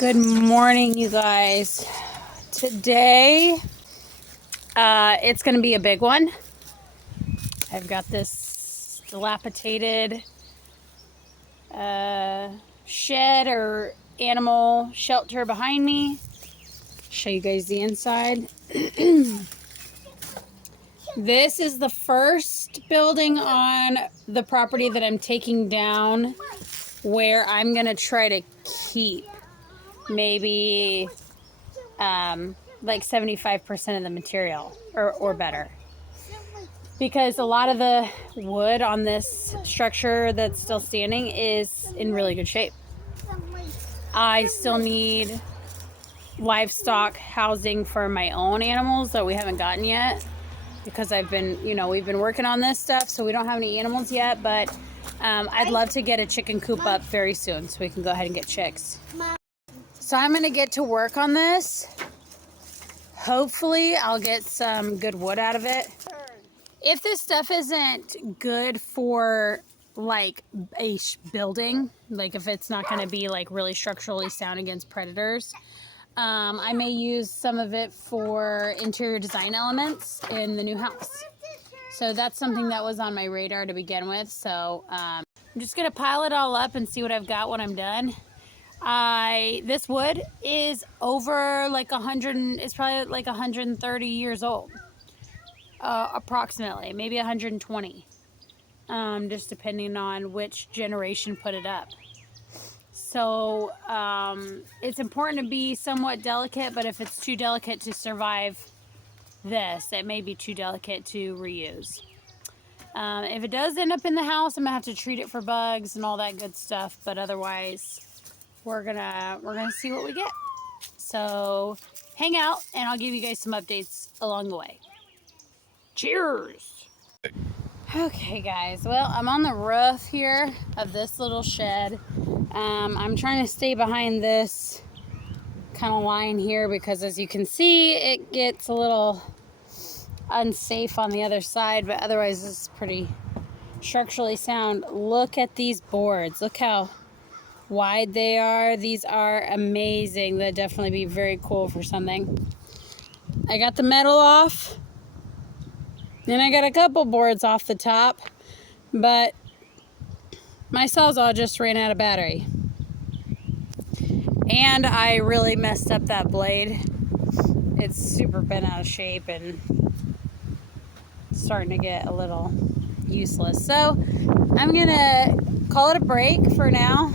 Good morning, you guys. Today, it's going to be a big one. I've got this dilapidated shed or animal shelter behind me. Show you guys the inside. This is the first building on the property that I'm taking down where I'm going to try to keep maybe like 75% of the material or better, because a lot of the wood on this structure that's still standing is in really good shape. I still need livestock housing for my own animals that we haven't gotten yet, because we've been working on this stuff, so we don't have any animals yet, but I'd love to get a chicken coop up very soon so we can go ahead and get chicks. So I'm going to get to work on this. Hopefully I'll get some good wood out of it. If this stuff isn't good for like a building, like if it's not going to be like really structurally sound against predators, I may use some of it for interior design elements in the new house. So that's something that was on my radar to begin with. So I'm just going to pile it all up and see what I've got when I'm done. This wood is over like 100, it's probably like 130 years old, approximately, maybe 120, just depending on which generation put it up. So, it's important to be somewhat delicate, but if it's too delicate to survive this, it may be too delicate to reuse. If it does end up in the house, I'm gonna have to treat it for bugs and all that good stuff, but otherwise, we're gonna see what we get. So hang out and I'll give you guys some updates along the way. Cheers. Okay guys, well, I'm on the roof here of this little shed. I'm trying to stay behind this kind of line here because, as you can see, it gets a little unsafe on the other side, but otherwise this is pretty structurally sound. Look at these boards. Look how wide they are. These are amazing. They'll definitely be very cool for something. I got the metal off, and I got a couple boards off the top, but my Sawzall just ran out of battery, and I really messed up that blade. It's super bent out of shape and starting to get a little useless, so I'm gonna call it a break for now.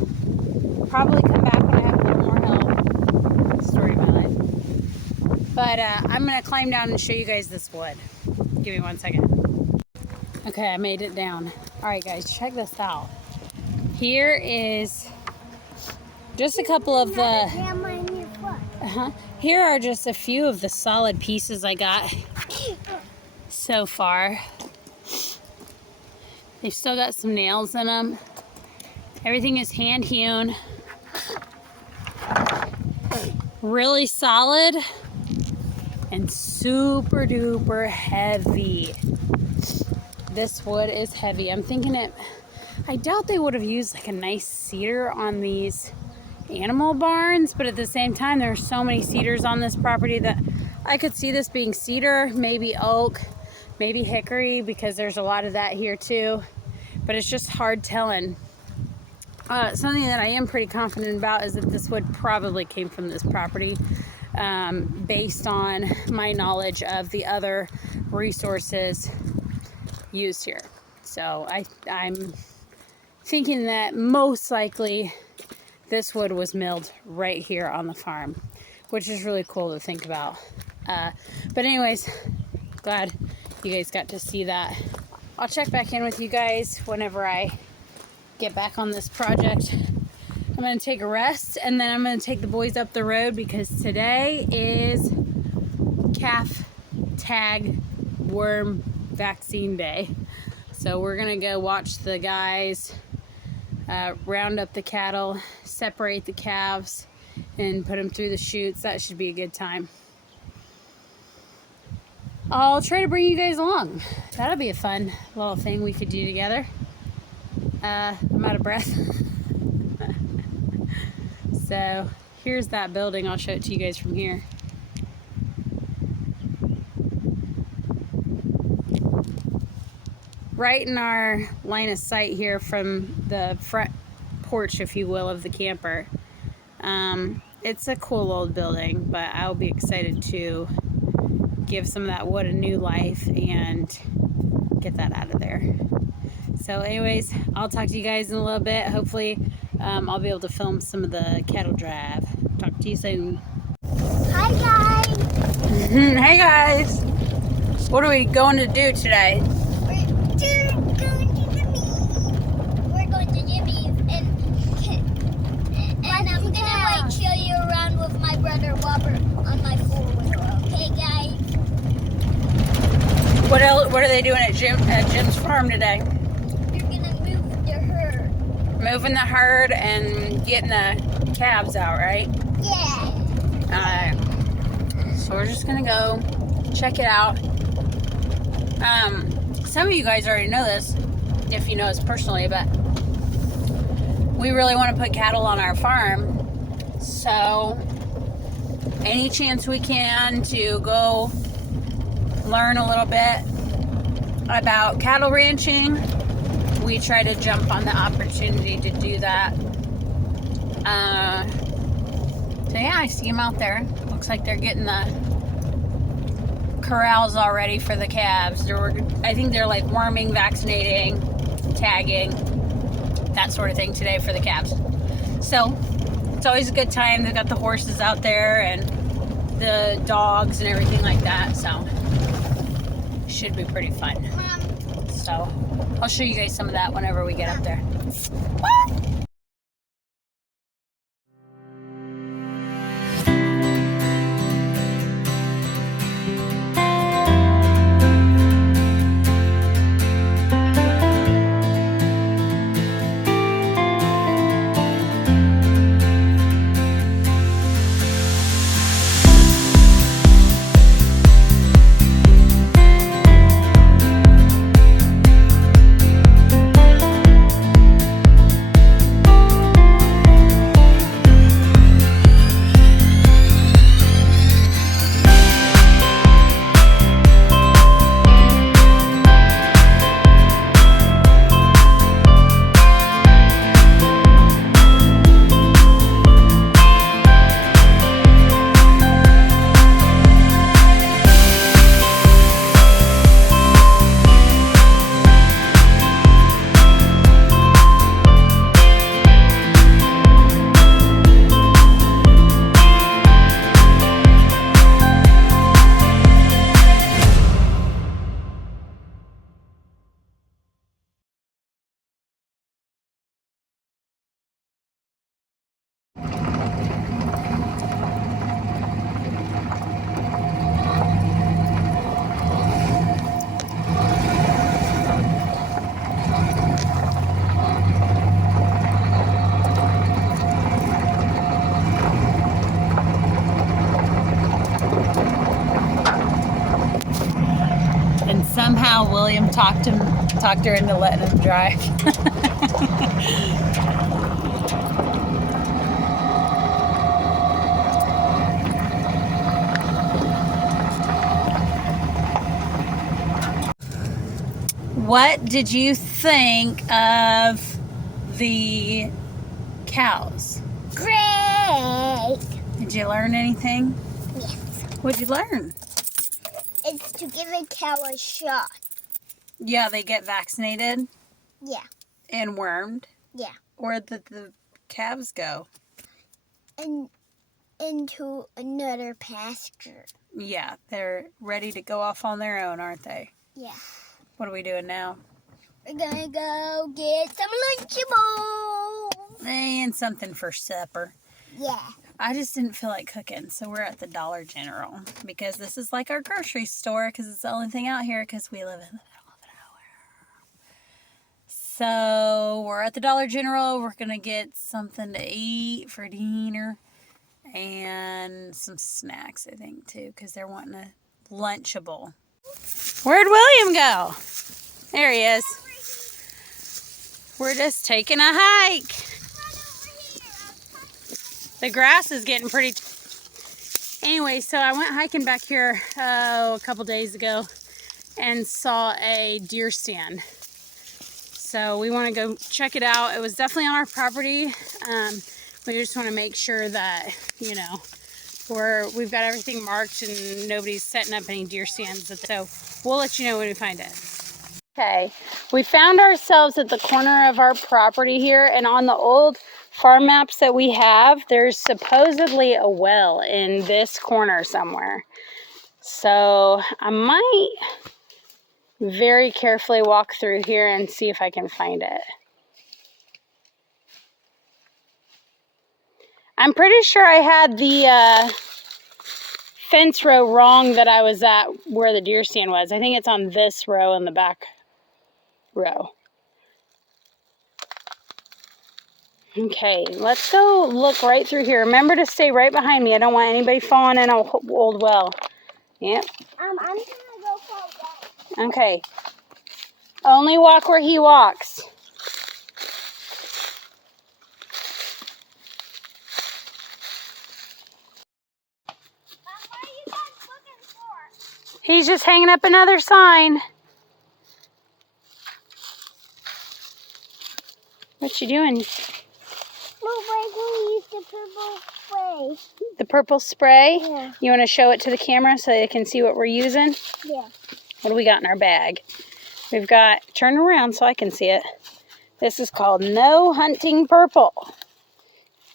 Probably come back when I have a little more help. Story of my life. But I'm going to climb down and show you guys this wood. Give me 1 second. Okay, I made it down. Alright guys, check this out. Here is just a couple of the... Here are just a few of the solid pieces I got so far. They've still got some nails in them. Everything is hand hewn. Really solid and super duper heavy. This wood is heavy. I'm thinking I doubt they would have used like a nice cedar on these animal barns, but at the same time, there are so many cedars on this property that I could see this being cedar, maybe oak, maybe hickory, because there's a lot of that here too, but it's just hard telling. Something that I am pretty confident about is that this wood probably came from this property, based on my knowledge of the other resources used here. So I'm thinking that most likely this wood was milled right here on the farm, which is really cool to think about. But anyways, glad you guys got to see that. I'll check back in with you guys whenever I get back on this project. I'm going to take a rest, and then I'm going to take the boys up the road because today is calf tag worm vaccine day. So we're going to go watch the guys round up the cattle, separate the calves, and put them through the chutes. That should be a good time. I'll try to bring you guys along. That'll be a fun little thing we could do together. I'm out of breath. So Here's that building. I'll show it to you guys from here. Right in our line of sight here from the front porch, if you will, of the camper. It's a cool old building, but I'll be excited to give some of that wood a new life and get that out of there. So anyways, I'll talk to you guys in a little bit. Hopefully I'll be able to film some of the cattle drive. Talk to you soon. Hi guys! Hey guys! What are we going to do today? We're going to Jimmy's. We're going to Jimmy's and I'm gonna show you around with my brother Robert on my 4-wheeler. Okay guys? What are they doing at Jim's farm today? You're gonna move the herd. Moving the herd and getting the calves out, right? Yeah. Alright. So we're just gonna go check it out. Some of you guys already know this, if you know us personally, but we really want to put cattle on our farm. So any chance we can to go learn a little bit about cattle ranching, we try to jump on the opportunity to do that. So yeah, I see them out there. Looks like they're getting the corrals all ready for the calves. I think they're like worming, vaccinating, tagging, that sort of thing today for the calves. So it's always a good time. They've got the horses out there and the dogs and everything like that. So should be pretty fun. So I'll show you guys some of that whenever we get up there. And somehow William talked her into letting him drive. What did you think of the cows? Great! Did you learn anything? Yes. What'd you learn? It's to give a cow a shot. Yeah, they get vaccinated Yeah. and wormed. Yeah. Where did the calves go? And into another pasture. Yeah, they're ready to go off on their own, aren't they? Yeah. What are we doing now? We're gonna go get some Lunchables. And something for supper. Yeah. I just didn't feel like cooking, so we're at the Dollar General because this is like our grocery store because it's the only thing out here because we live in the middle of nowhere. So we're at the Dollar General. We're going to get something to eat for dinner and some snacks, I think, too, because they're wanting a Lunchable. Where'd William go? There he is. We're just taking a hike. The grass is getting pretty... Anyway, so I went hiking back here a couple days ago and saw a deer stand. So we want to go check it out. It was definitely on our property. We just want to make sure that, you know, we've got everything marked and nobody's setting up any deer stands. So we'll let you know when we find it. Okay, we found ourselves at the corner of our property here, and on the old farm maps that we have, there's supposedly a well in this corner somewhere. So I might very carefully walk through here and see if I can find it. I'm pretty sure I had the fence row wrong that I was at where the deer stand was. I think it's on this row in the back row. Okay, let's go look right through here. Remember to stay right behind me. I don't want anybody falling in an old well. Yep. I'm gonna go fall down. Okay. Only walk where he walks. What are you guys looking for? He's just hanging up another sign. What you doing? We're use the purple spray. The purple spray? Yeah. You want to show it to the camera so they can see what we're using? Yeah. What do we got in our bag? We've got, turn around so I can see it. This is called No Hunting Purple.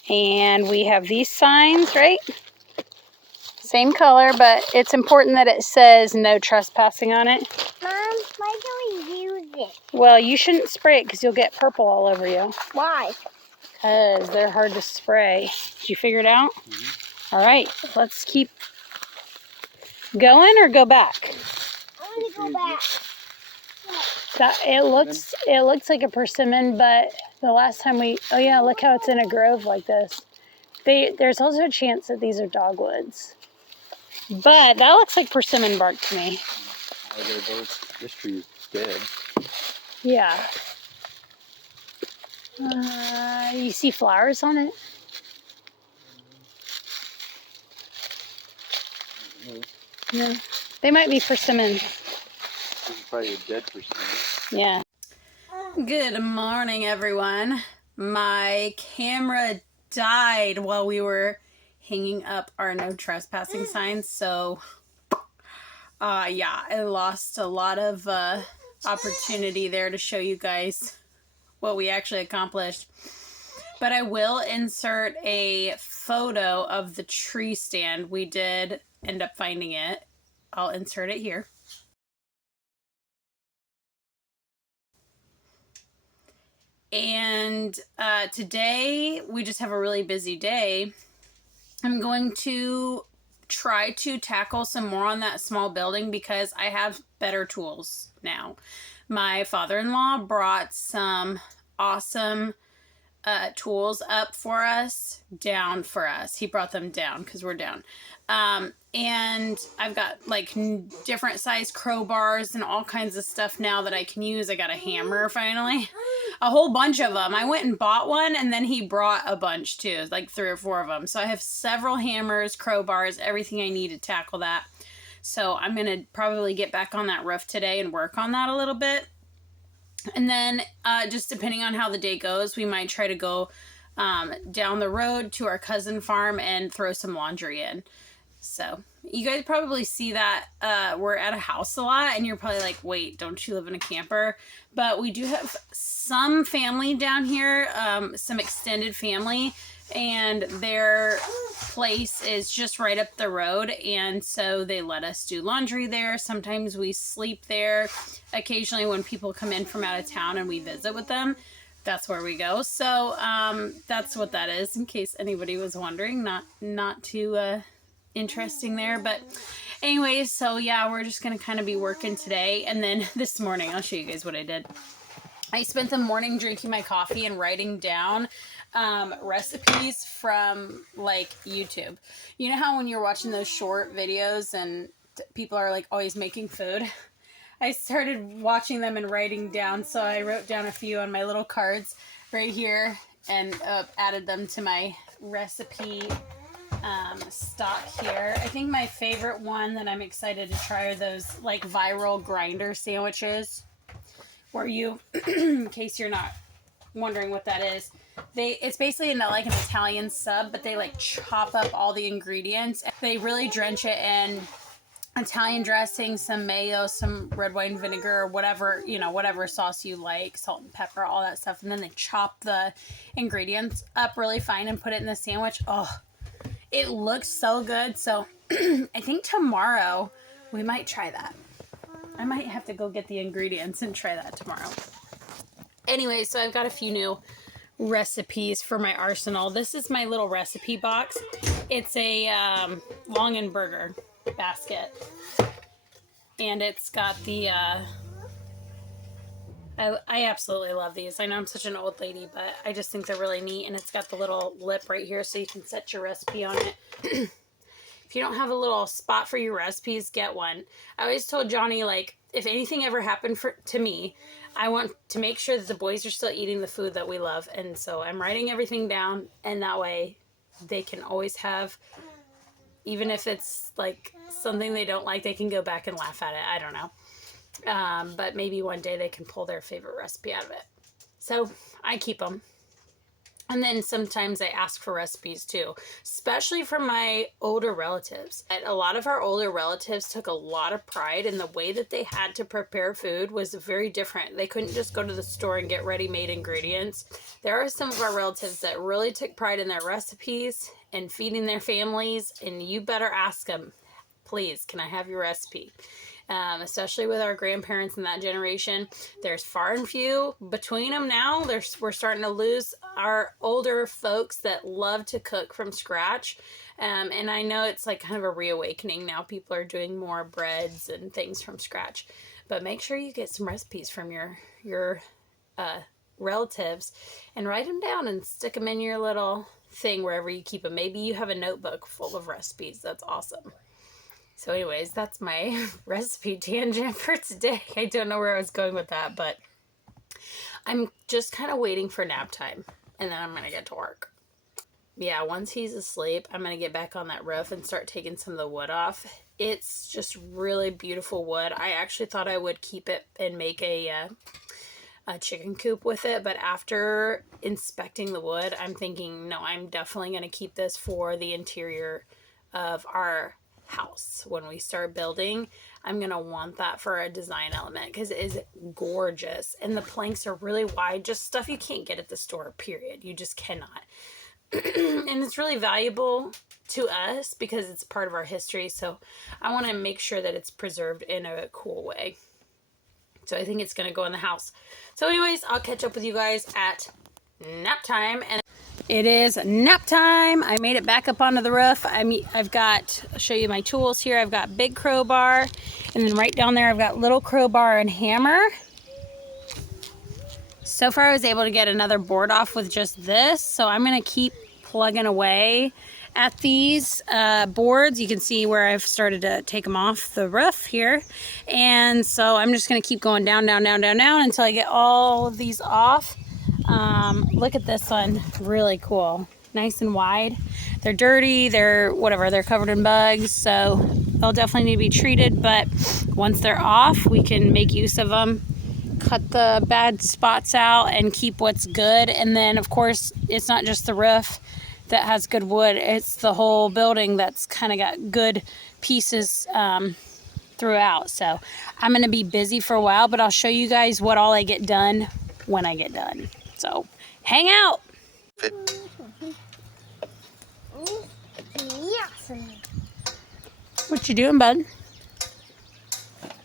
And we have these signs, right? Same color, but it's important that it says no trespassing on it. Mom, why do we use it? Well, you shouldn't spray it because you'll get purple all over you. Why? Because they're hard to spray. Did you figure it out? Mm-hmm. All right, let's keep going or go back. I want to go back. It looks like a persimmon, but the last time oh yeah, look how it's in a grove like this. There's also a chance that these are dogwoods. But that looks like persimmon bark to me. This tree is dead. Yeah. You see flowers on it? No. They might be persimmon. This is probably a dead persimmon. Yeah. Good morning, everyone. My camera died while we were hanging up our no trespassing signs, so yeah, I lost a lot of opportunity there to show you guys what we actually accomplished. But I will insert a photo of the tree stand. We did end up finding it. I'll insert it here. And today we just have a really busy day. I'm going to try to tackle some more on that small building because I have better tools now. My father-in-law brought some awesome tools up for us, down for us. He brought them down because we're down. And I've got like different size crowbars and all kinds of stuff now that I can use. I got a hammer finally. A whole bunch of them. I went and bought one and then he brought a bunch too, like 3 or 4 of them. So I have several hammers, crowbars, everything I need to tackle that. So I'm going to probably get back on that roof today and work on that a little bit. And then just depending on how the day goes, we might try to go down the road to our cousin farm and throw some laundry in. So you guys probably see that we're at a house a lot and you're probably like, wait, don't you live in a camper? But we do have some family down here, some extended family, and their place is just right up the road, and so they let us do laundry there. Sometimes we sleep there. Occasionally when people come in from out of town and we visit with them, that's where we go. So that's what that is, in case anybody was wondering. Not too interesting there, but anyways, so yeah, we're just gonna kind of be working today. And then this morning I'll show you guys what I did. I spent the morning drinking my coffee and writing down recipes from like YouTube. You know how when you're watching those short videos and people are like always making food? I started watching them and writing down, so I wrote down a few on my little cards right here and added them to my recipe stock here. I think my favorite one that I'm excited to try are those like viral grinder sandwiches, where you, in case you're not wondering what that is, it's basically like an Italian sub, but they like chop up all the ingredients. They really drench it in Italian dressing, some mayo, some red wine vinegar, whatever, you know, whatever sauce you like, salt and pepper, all that stuff. And then they chop the ingredients up really fine and put it in the sandwich. Oh, it looks so good. So I think tomorrow we might try that. I might have to go get the ingredients and try that tomorrow. Anyway, so I've got a few new recipes for my arsenal. This is my little recipe box. It's a long and burger basket, and it's got the I absolutely love these. I know I'm such an old lady, but I just think they're really neat, and it's got the little lip right here so you can set your recipe on it. If you don't have a little spot for your recipes, get one. I always told Johnny, like, if anything ever happened to me, I want to make sure that the boys are still eating the food that we love, and so I'm writing everything down, and that way they can always have, even if it's like something they don't like, they can go back and laugh at it. I don't know. But maybe one day they can pull their favorite recipe out of it. So I keep them. And then sometimes I ask for recipes too, especially from my older relatives. A lot of our older relatives took a lot of pride in the way that they had to prepare food was very different. They couldn't just go to the store and get ready-made ingredients. There are some of our relatives that really took pride in their recipes and feeding their families, and you better ask them, please, can I have your recipe? Especially with our grandparents in that generation. There's far and few between them now. We're starting to lose our older folks that love to cook from scratch. And I know it's like kind of a reawakening now. People are doing more breads and things from scratch. But make sure you get some recipes from your relatives and write them down and stick them in your little thing wherever you keep them. Maybe you have a notebook full of recipes. That's awesome. So anyways, that's my recipe tangent for today. I don't know where I was going with that, but I'm just kind of waiting for nap time, and then I'm going to get to work. Yeah, once he's asleep, I'm going to get back on that roof and start taking some of the wood off. It's just really beautiful wood. I actually thought I would keep it and make a chicken coop with it, but after inspecting the wood, I'm thinking, no, I'm definitely going to keep this for the interior of our house. When we start building, I'm gonna want that for a design element because it is gorgeous, and the planks are really wide, just stuff you can't get at the store, period. You just cannot. And it's really valuable to us because it's part of our history, so I want to make sure that it's preserved in a cool way. So I think it's gonna go in the house. So anyways, I'll catch up with you guys at nap time. And it is nap time. I made it back up onto the roof. I've got, I'll show you my tools here. I've got big crowbar, and then right down there I've got little crowbar and hammer. So far I was able to get another board off with just this, so I'm going to keep plugging away at these boards. You can see where I've started to take them off the roof here, and so I'm just going to keep going down, down, down, down, down until I get all of these off. Look at this one, really cool, nice and wide. They're dirty, they're whatever, they're covered in bugs, so they'll definitely need to be treated, but once they're off, we can make use of them, cut the bad spots out and keep what's good. And then of course it's not just the roof that has good wood, it's the whole building that's kind of got good pieces throughout. So I'm going to be busy for a while, but I'll show you guys what all I get done when I get done. So hang out. What you doing, bud?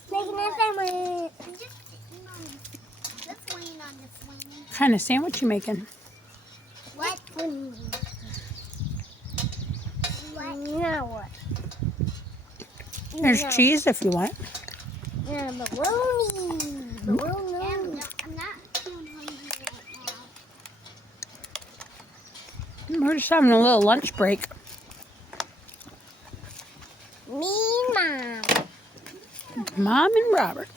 Making a sandwich. What kind of sandwich you making? What? Now what? There's cheese if you want. Yeah, bologna. Bologna. I'm not too hungry right We're just having a little lunch break. now. Me and Mom. Mom and Robert.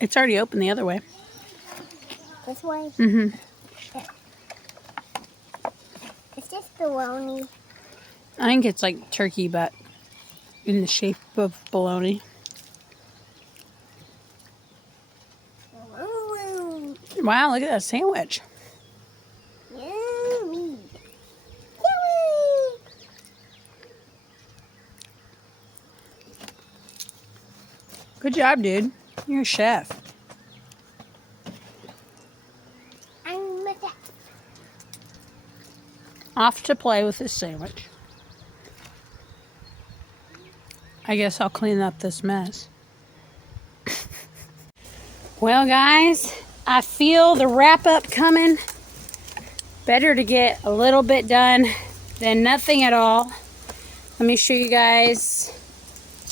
It's already open the other way. This way? Mm-hmm. It's just bologna. I think it's like turkey, but in the shape of bologna. Ooh, Wow, look at that sandwich. yummy. Yummy. Good job, dude. You're a chef. I'm with that. Off to play with this sandwich. I guess I'll clean up this mess. Well, guys, I feel the wrap up coming. Better to get a little bit done than nothing at all. Let me show you guys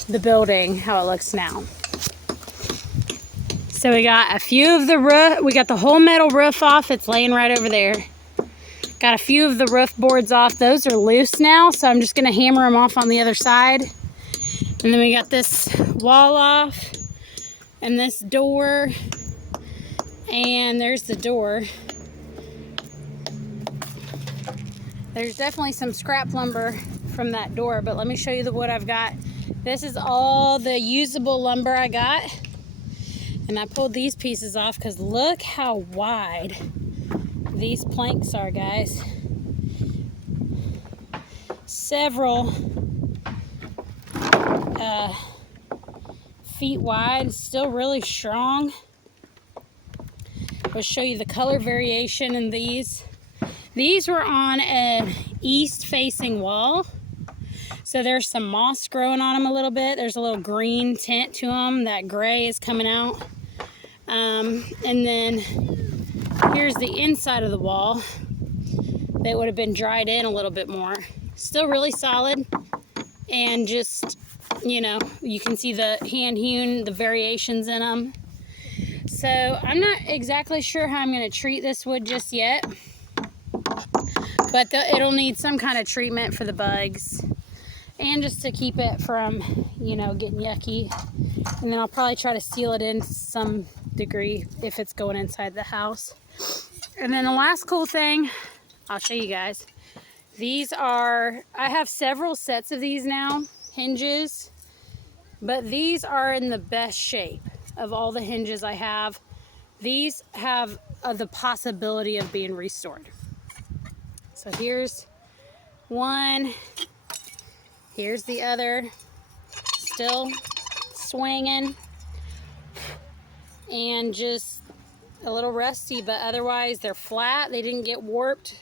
the building, how it looks now. So we got a few of the roof, we got the whole metal roof off. It's laying right over there. Got a few of the roof boards off. Those are loose now, so I'm just gonna hammer them off on the other side. And then we got this wall off and this door, and there's the door. There's definitely some scrap lumber from that door, but let me show you the wood I've got. This is all the usable lumber I got. And I pulled these pieces off because look how wide these planks are, guys. Several feet wide, still really strong. I'll show you the color variation in these. These were on an east-facing wall, so there's some moss growing on them a little bit. There's a little green tint to them. That gray is coming out. And then here's the inside of the wall. They would have been dried in a little bit more. Still really solid, and just, you know, you can see the hand hewn, the variations in them. So I'm not exactly sure how I'm going to treat this wood just yet, but it'll need some kind of treatment for the bugs and just to keep it from, you know, getting yucky. And then I'll probably try to seal it in to some degree if it's going inside the house. And then the last cool thing, I'll show you guys. These are, I have several sets of these now, hinges, but these are in the best shape of all the hinges I have. These have the possibility of being restored. So here's one, here's the other, still swinging and just a little rusty, but otherwise they're flat. They didn't get warped.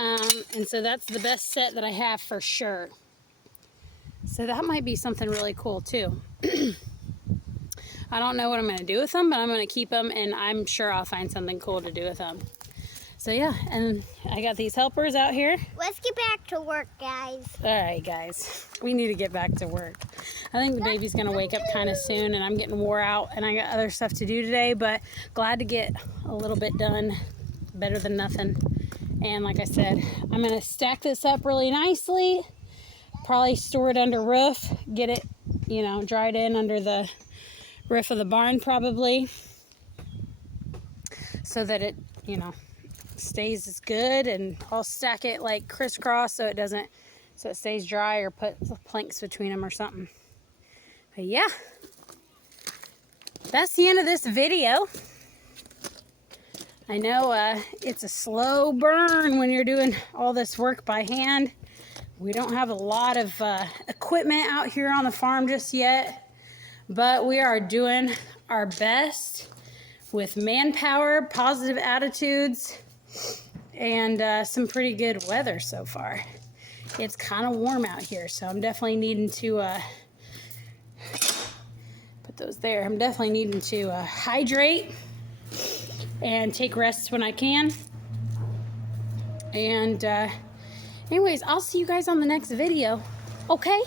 And so that's the best set that I have for sure. So that might be something really cool too. I don't know what I'm going to do with them, but I'm going to keep them, and I'm sure I'll find something cool to do with them. So yeah, and I got these helpers out here. Let's get back to work, guys. All right, guys, we need to get back to work. I think the baby's gonna wake up kind of soon, and I'm getting wore out, and I got other stuff to do today, but glad to get a little bit done. Better than nothing. And like I said, I'm gonna stack this up really nicely, probably store it under roof, get it, you know, dried in under the roof of the barn probably, so that it, you know, stays as good. And I'll stack it like crisscross so it stays dry, or put planks between them or something. But yeah, that's the end of this video. I know it's a slow burn when you're doing all this work by hand. We don't have a lot of equipment out here on the farm just yet, but we are doing our best with manpower, positive attitudes, and some pretty good weather so far. It's kind of warm out here, so I'm definitely needing to put those there. I'm definitely needing to hydrate and take rests when I can. And anyways, I'll see you guys on the next video. Okay?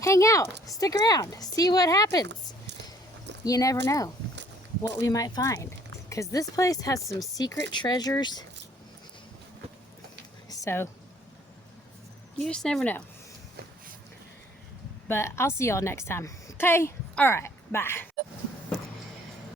Hang out, stick around, see what happens. You never know what we might find, because this place has some secret treasures. So you just never know. But I'll see y'all next time. Okay? All right. Bye.